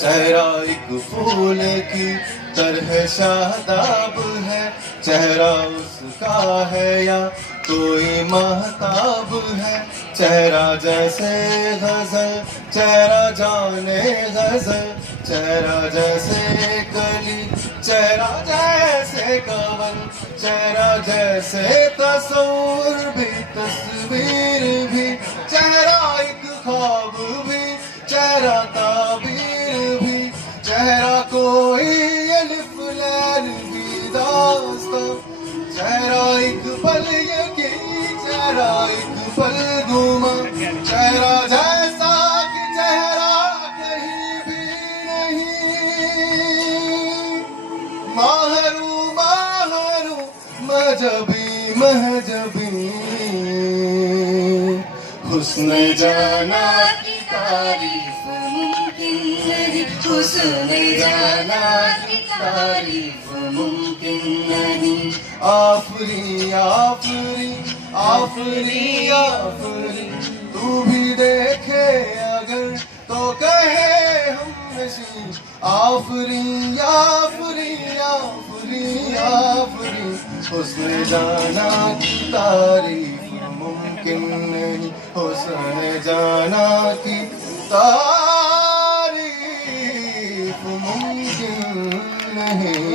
चेहरा एक फूल की तरह शादाब है, चेहरा उसका है या कोई महताब है। चेहरा जैसे गजल, चेहरा जाने गजल, चेहरा जैसे कली, चेहरा जैसे कवन, चेहरा जैसे तस्वीर भी, तस्वीर भी, चेहरा एक ख्वाब भी, चेहरा ताबीर भी, चेहरा कोई अलिफ लैल भी दास्तां, चेहरा एक पल यकीन, चेहरा एक पल गुमा, चेहरा जैसा कि चेहरा कहीं भी नहीं। माहरू माहरू मजबी महजबी, हुस्न जाना की तारीफ मुमकिन नहीं, हुस्न जाना की तारीफ मुमकिन नहीं। आफरी आफरी आफरी आफरी, तू भी देखे अगर तो कहे हम नशी। आफरी आफरी आफरी आफरी, हुस्न जाना की तारीफ मुमकिन नहीं, हुस्न जाना की तारीफ मुमकिन नहीं।